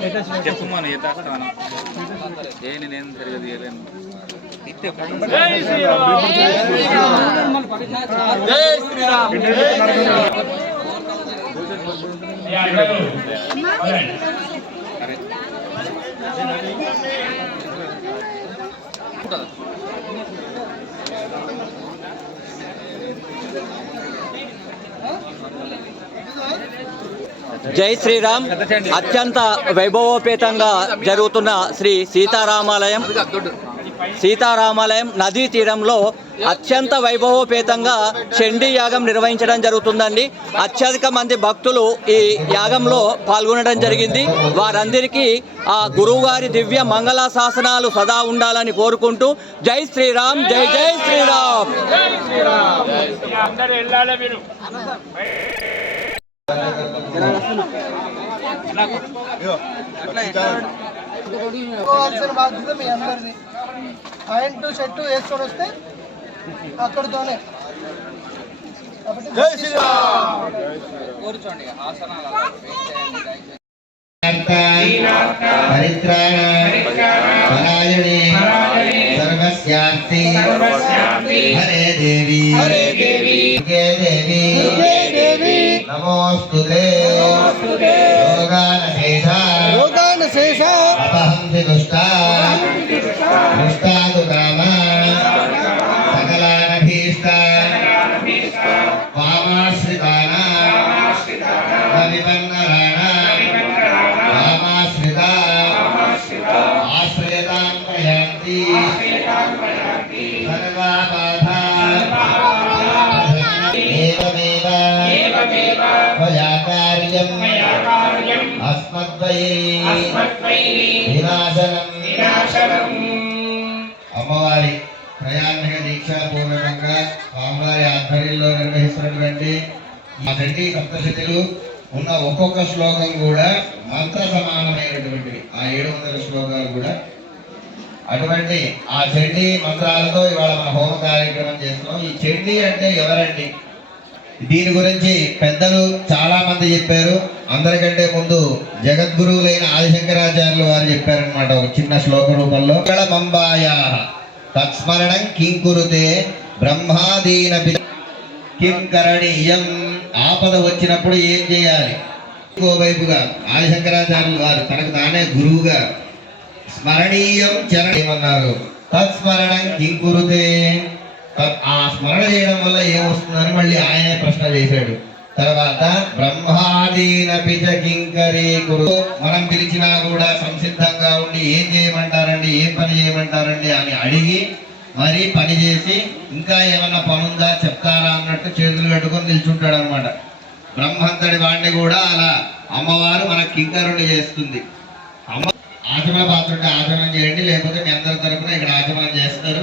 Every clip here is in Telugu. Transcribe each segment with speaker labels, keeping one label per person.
Speaker 1: మొత్తం
Speaker 2: చెప్పు మన ఏ నేనేం సరిగా తీయలేను అరే.
Speaker 3: జై శ్రీరామ్. అత్యంత వైభవోపేతంగా జరుగుతున్న శ్రీ సీతారామాలయం. సీతారామాలయం నదీ తీరంలో అత్యంత వైభవోపేతంగా చండీ యాగం నిర్వహించడం జరుగుతుందండి. అత్యధిక మంది భక్తులు ఈ యాగంలో పాల్గొనడం జరిగింది. వారందరికీ ఆ గురువుగారి దివ్య మంగళ శాసనాలు సదా ఉండాలని కోరుకుంటూ జై శ్రీరామ్ జై జై శ్రీరామ్.
Speaker 1: అందరూ వెళ్ళాలి
Speaker 4: పోవాల్సిన బాధ్యత మీ అందరిది. ప్యాంటు షర్టు వేసుకొని వస్తే అక్కడితోనే.
Speaker 5: సర్వస్యార్తి హరే దేవి. హరే దేవి. దేవి. నమోస్తుతే యోగానశేషా
Speaker 4: యోగాన శేష
Speaker 5: అపహంసి దుష్టా దుష్టాదు వినాశనం. అమ్మవారి ప్రయాణిక దీక్షా పూర్వకంగా స్వామివారి ఆధ్వర్యంలో నిర్వహిస్తున్నటువంటి ఆ చండీ సప్తశతిలు ఉన్న ఒక్కొక్క శ్లోకం కూడా మంత్ర సమానమైనటువంటివి ఆ ఏడు వందల శ్లోకాలు కూడా అటువంటి ఆ చండీ మంత్రాలతో ఇవాళ మన హోమ కార్యక్రమం చేస్తున్నాం. ఈ చండీ అంటే ఎవరండి? దీని గురించి పెద్దలు చాలా మంది చెప్పారు. అందరికంటే ముందు జగద్గురువులైన ఆదిశంకరాచార్యులు వారు చెప్పారనమాట ఒక చిన్న శ్లోక రూపంలో. మంబాయ తత్స్మరణం కింకురుతే బ్రహ్మాదీన కిం కరణీయం? ఆపద వచ్చినప్పుడు ఏం చేయాలి? ఇంకోవైపుగా ఆదిశంకరాచార్యులు వారు తనకు తానే గురువుగా స్మరణీయం చరణీయమన్నారు తత్స్మరణం కింకురుతే తత్- ఆ స్మరణ చేయడం వల్ల ఏమొస్తుందని మళ్ళీ ఆయనే ప్రశ్న చేశాడు. తర్వాత బ్రహ్మాదీన పిచ కింకరీ మనం పిలిచినా కూడా సంసిద్ధంగా ఉండి ఏం చేయమంటారండి ఏం పని చేయమంటారండి అని అడిగి మరి పని చేసి ఇంకా ఏమన్నా పనుందా చెప్తారా అన్నట్టు చేతులు కట్టుకొని నిల్చుంటాడు అనమాట బ్రహ్మంతడి వాడిని కూడా అలా అమ్మవారు మన కింకరుని చేస్తుంది. అమ్మ ఆచమన పాత్ర ఉంటే ఆచమనం చేయండి లేకపోతే మీ అందరి తరపున ఇక్కడ ఆచమనం చేస్తారు.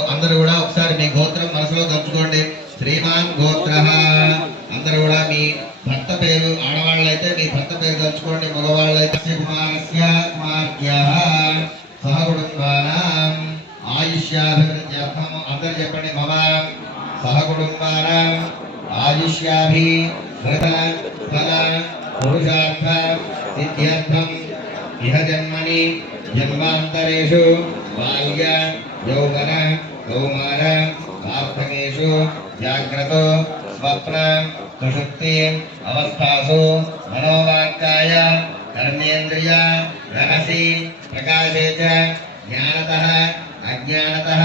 Speaker 5: అందరూ కూడా ఒకసారి మీ గోత్రం మనసులో తలుచుకోండి. శ్రీమాన్ గోత్ర. అందరూ కూడా మీ భర్త పేరు ఆడవాళ్ళు అయితే మీ భర్త పేరు తలుచుకోండి. మగవాళ్ళు అయితే కుమార్యః సహ కుటుంబానాం. ఆయుష్యాభివృద్ధ్యర్థం అందరు చెప్పండి మమ. సహకుటుంబానం ఆయుష్యాభి పురుషార్థ సిద్ధ్యర్థం. ఇహ జన్మని జన్మాంతరేషు. బాల్య యౌవన కౌమార వార్ధకేషు జాగ్రత్త స్వప్న సుషుప్తి అవస్థాసు మనోవాక్కాయ కర్మేంద్రియ రహసి ప్రకాశే చ జ్ఞానతః అజ్ఞానతః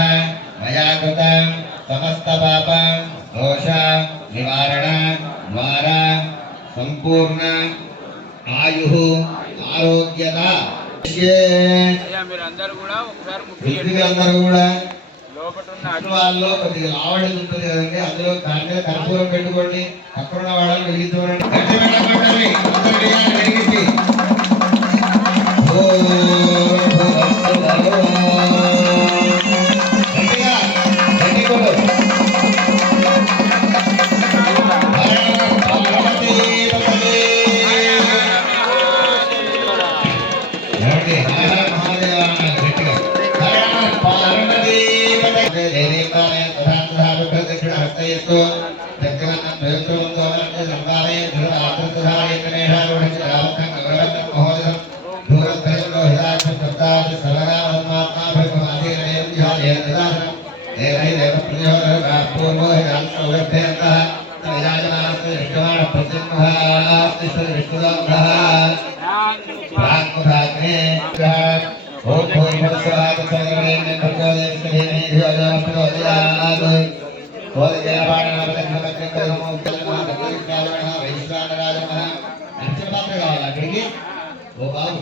Speaker 5: మయా కృత సమస్త పాప దోష నివారణ ద్వారా సంపూర్ణ ఆయు ఆరోగ్యత
Speaker 1: అయ్యా మీరు అందరూ కూడా ఒకసారి లోపల ఉన్న
Speaker 5: కొద్దిగా ఆవడి ఉంటుంది కదండి. అందులో దాని మీద కర్పూరం పెట్టుకోండి. పక్కన ఉన్న వాళ్ళని వెలిగించమనండి देवता देवै देवप्रतियोगः प्राप्पूर्वो हि राष्ट्रौरभ्यन्तः तदयाजनास्ति विष्णुवान् प्रत्यङ्गः विष्णुदम्भः प्राग्मुखाग्ने ॐ ఓ బాబు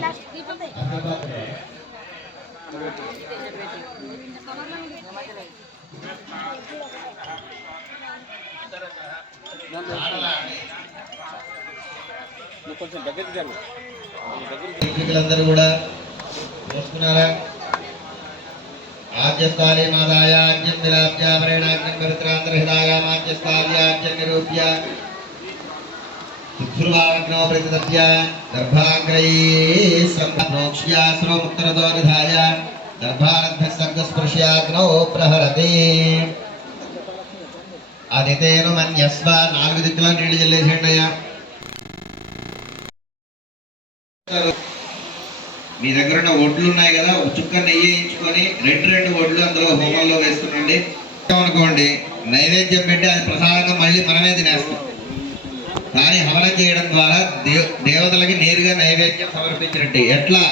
Speaker 5: అర్చపాత్ర
Speaker 2: కొంచెం దగ్గరికి జరుగు
Speaker 5: పూర్వీకులందరూ కూడా చూసుకున్నారా ఆద్యస్థానే మాదాయ ఆద్యం విలాప్య వరేణాగ్నం పవిత్రాంతరహితాగామాద్యస్థాల్య ఆద్యం నిరూప్య శుభ్రువాగ్నో ప్రతిదప్య గర్భాగ్రయే సంప్రోక్ష్యాసురో సర్గస్పృశ్యాగ్నో ప్రహరతి. అదితేను మన్యస్వ నాలుగు దిక్కుల నీళ్ళు చెల్లేసేయండి మీ దగ్గర ఉన్న ఒడ్లు ఉన్నాయి కదా చుక్క నెయ్యి వేయించుకొని రెండు రెండు ఒడ్లు అందులో హోమంలో వేస్తుండండి అనుకోండి నైవేద్యం పెట్టి అది ప్రసాదంగా మళ్ళీ మనమే తినేస్తాం. కానీ హవనం చేయడం ద్వారా దేవ దేవతలకి నేరుగా నైవేద్యం సమర్పించినట్టు. ఎట్లా?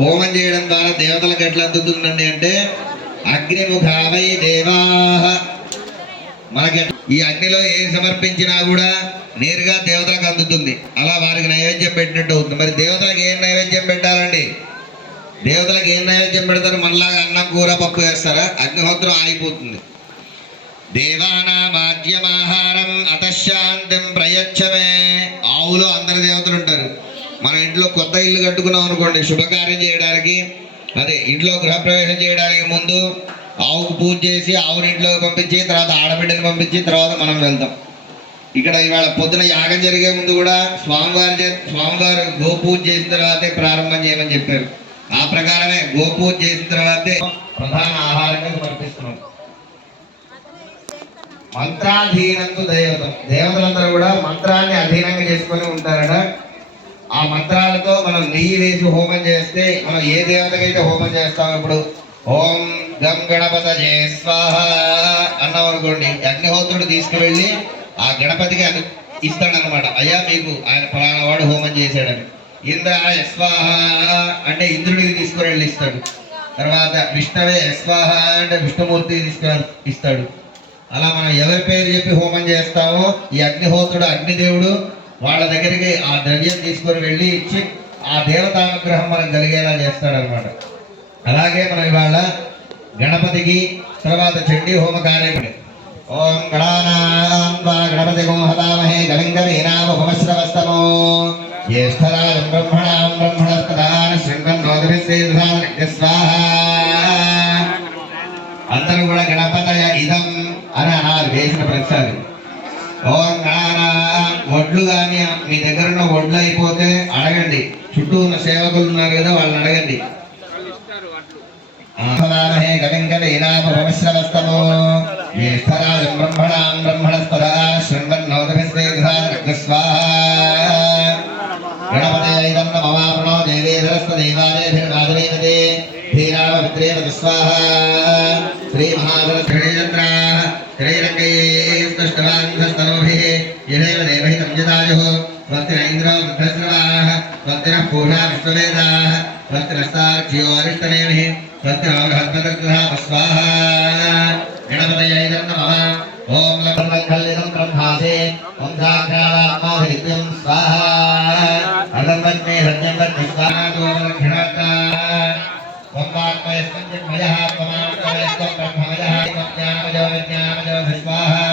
Speaker 5: హోమం చేయడం ద్వారా దేవతలకు ఎట్లా అందుతుందండి అంటే అగ్నిముఖావై దేవాహ మనకి ఈ అగ్నిలో ఏం సమర్పించినా కూడా నేరుగా దేవతలకు అందుతుంది. అలా వారికి నైవేద్యం పెట్టినట్టు అవుతుంది. మరి దేవతలకు ఏం నైవేద్యం పెట్టాలండి? దేవతలకు ఏం నైవేద్యం పెడతారు? మనలాగా అన్నం కూర పప్పు వేస్తారా? అగ్నిహోత్రం ఆగిపోతుంది. దేవానామాద్యమాహారం అతశాంతిం ప్రయచ్చమే. ఆవులో అందరి దేవతలు ఉంటారు. మన ఇంట్లో కొత్త ఇల్లు కట్టుకున్నాం అనుకోండి శుభకార్యం చేయడానికి అదే ఇంట్లో గృహప్రవేశం చేయడానికి ముందు ఆవుకు పూజ చేసి ఆవుని ఇంట్లోకి పంపించి తర్వాత ఆడబిడ్డని పంపించి తర్వాత మనం వెళ్తాం. ఇక్కడ ఇవాళ పొద్దున యాగం జరిగే ముందు కూడా స్వామివారి చే- స్వామివారు గోపూజ చేసిన తర్వాతే ప్రారంభం చేయమని చెప్పారు. ఆ ప్రకారమే గోపూజ చేసిన తర్వాతే ప్రధాన ఆహారంగా సమర్పిస్తున్నాం. మంత్రాధీనంతో దేవత దేవతలందరూ కూడా మంత్రాన్ని అధీనంగా చేసుకొని ఉంటారట. ఆ మంత్రాలతో మనం నెయ్యి వేసి హోమం చేస్తే మనం ఏ దేవతకైతే హోమం చేస్తాం ఇప్పుడు ఓం గం గణపత జయ స్వాహ అన్నాం అనుకోండి అగ్నిహోత్రుడు తీసుకువెళ్ళి ఆ గణపతికి అది ఇస్తాడనమాట అయ్యా మీకు ఆయన ఫలానా వాడు హోమం చేశాడని. ఇంద్ర స్వాహ అంటే ఇంద్రుడికి తీసుకువెళ్ళి ఇస్తాడు. తర్వాత విష్ణవే స్వాహ అంటే విష్ణుమూర్తికి తీసుకు ఇస్తాడు. అలా మనం ఎవరి పేరు చెప్పి హోమం చేస్తామో ఈ అగ్నిహోత్రుడు అగ్నిదేవుడు వాళ్ళ దగ్గరికి ఆ ద్రవ్యం తీసుకొని వెళ్ళి ఇచ్చి ఆ దేవతానుగ్రహం మనం కలిగేలా చేస్తాడనమాట అలాగే మనం ఇవాళ గణపతికి తర్వాత చండీ హోమ కార్యక్రమం. ఓం గణానాం వా గణపతి హతామహే గలింగ వీణామభవశ్రవస్తమో జ్యేష్ఠరాజం బ్రహ్మణాం బ్రహ్మణస్పదాన శృంగన్నోదభిశ్రీధాన స్వాహ. అందరూ కూడా గణపతయ ఇదం. అని అన్నారు వేసిన ప్రతిసారి. ఓం వడ్లు కానీ మీ దగ్గర ఉన్న వడ్లు అయిపోతే అడగండి. చుట్టూ ఉన్న సేవకులు ఉన్నారు కదా వాళ్ళని అడగండి. ఆహ్లామహే కవింకరీనామశ్రవస్తమో జ్యేష్ఠరాజం బ్రహ్మణాం स्वस्वमेधाः स्वस्त्रस्ताक्षियोरिष्टनेन हि स्वस्त्रहस्तदग्रः स्वाहा गणपतये नमः। ॐ लम्बखल्लिदं ब्रह्मासे ॐ साक्षात्माधिक्यं स्वाहा। अदर्वज्ञे सत्यं वज्ञे स्वाहा दोमलक्षणाता त्वमात्मयस्तं जन्मयः त्वमात्मयस्तं ब्रह्मयः ज्ञानमजो विज्ञानमजो स्वाहा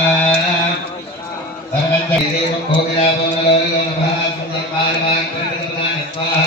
Speaker 5: सर्वं देवं भोगिरा दोमलो नमः स्वाहा।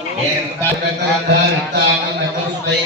Speaker 5: స్వాహా ఏం తాకృతాంతాం నమస్మై